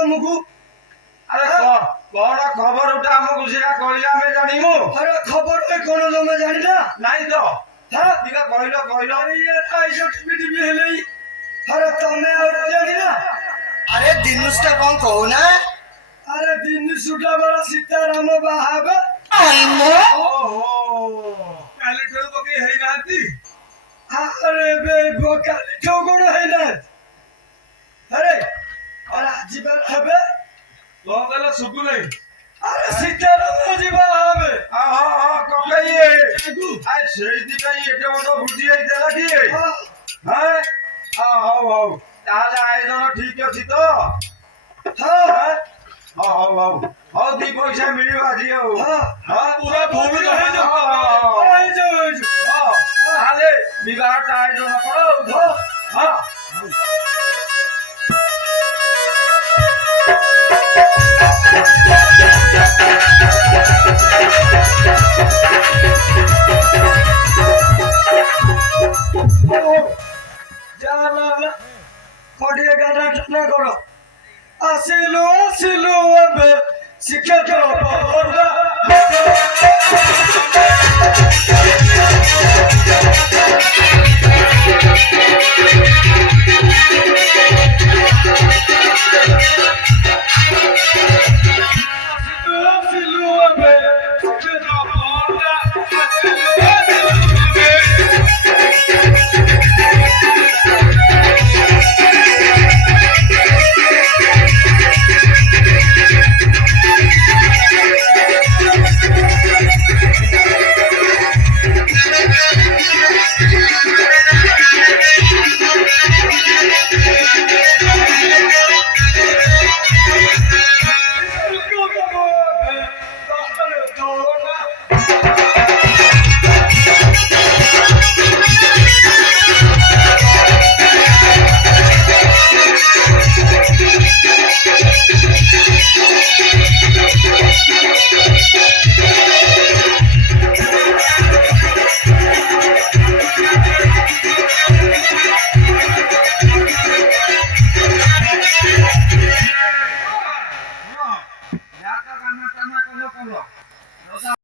तुमको अरे कौन खबर उठा हमको सीधा कहला में जानिमु अरे खबर पे कोनो तुम जानिला नहीं तो हां ठीक कहलो अरे ये ऐसो टीवी टीवी हेलै अरे तमे और जानिला अरे दिनुसटा कौन कहू ना अरे दिन सुटा बड़ा सीताराम बाहाबे आइमो ओहो काले ठो बके है नाती अरे बे बोकाली ठोगुण है ना अरे और आजीवन हबे तो गला सुगु नहीं अरे सीताराम जी बाहाबे हां ककइए आय सेदी भाई एटा बड़ बुझी आई देला की हां हां ताले आयोजन ठीक अछि तो हां हां दी पैसा मिली बाजी हो हां पूरा भूल है जो हां ताले बिगाड़ आयोजन करो हां जाना कोडिया गाना टना करो आसिलो अबे शिक्षा तो पड़दा